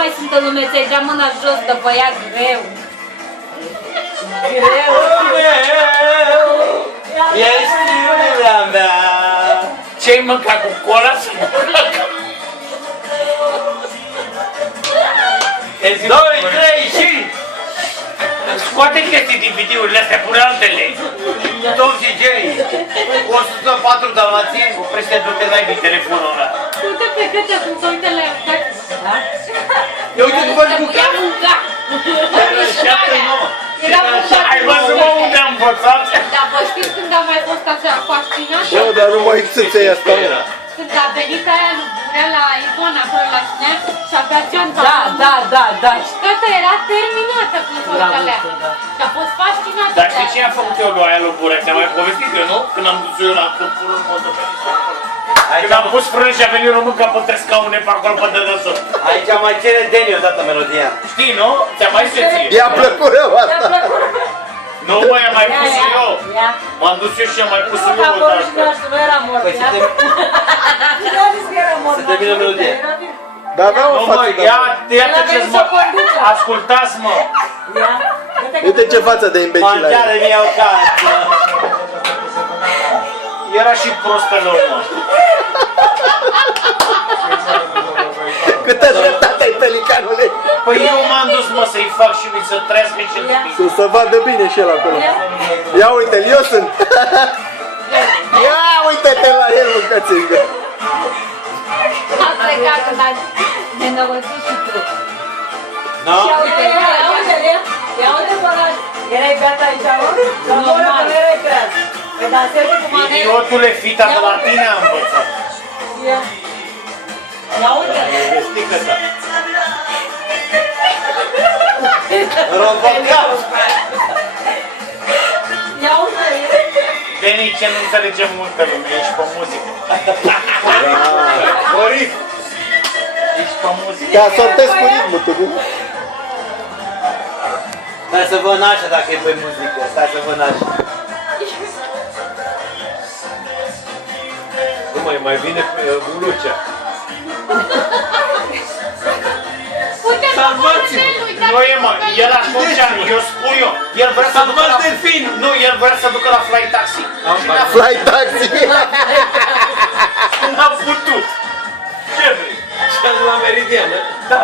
mai sunt în lume, ți-ai dat mâna jos de băiat greu. Greu. Ești iubirea mea. Ce-ai mâncat cu cola sau mâncat? 2, 3 și... Scoate chestii din video-urile astea, pune altele. Tom și Jerry, 104 dalmațieni, oprește du-te la ibi telefonul ăla. Uite pe câte cum se uită la ea. Eu uite după juca. Ai văzut mă unde am învățat? Dar vă știți când a mai fost așa fascinat? Bă, dar nu mai țâță ea asta. Când a venit aia lui Burea la Ivona, acolo la Snap și avea geanta. Da. Și toată era terminată cum se uită la ea. Și a fost fascinată. Dar știi ce am făcut eu lui aia lui Burea? Ți-am mai povestit eu, nu? Când am dus eu la câmpul în motovenit. Când am pus frână și a venit român ca pe 3 scaune pe acolo pe dedesubt. Aici mai cere Deni odată melodia. Știi, nu? Ți-a mai zis ție. I-a plăcut rău asta. Nu, mă, i-am mai pus eu. M-am dus eu și i-am mai pus eu o dată. Nu era mort. Păi să termină melodia. Dar avea o Nu, mă, față. ia tăceți, mă. Ascultați, mă. Uite ce față de imbecil ai. Mangiare mi-au casă. Era și prostă lor, mă. Câtă dreptate ai, pelicanule. Păi eu m-am dus, mă, să-i fac și lui să trăiască și el pic. Să vadă bine și el acolo. Ia uite-l, eu sunt. Ia uite-te la el, mâncați-ngă. A plecat când a nenăvățit și tu. Nu? Ia uite pe ăla. Erai beat aici, mă? La moră că nu erai creat. Păi dansezi cu manele. Idiotule, fita de la tine a învățat. Ia uite. Vestică ta. Robocat. Ia uite. Deni, ce nu înțelegem multă lume, ești pe muzică. Boris. Ești pe muzică. Te asortezi cu ritmul, tu, nu? Stai să vă nașă dacă e pe muzică. Stai să vă nașă. Nu mai vine Bulucea. Uite-l pe Cornel, uite-l Nu e, mă, el atunci, eu spun eu, el vrea să ducă la... Nu, el vrea să ducă la Fly Taxi. Și n-a Fly taxi. n-a putut. Ce vrei? Și la Meridiană. Da.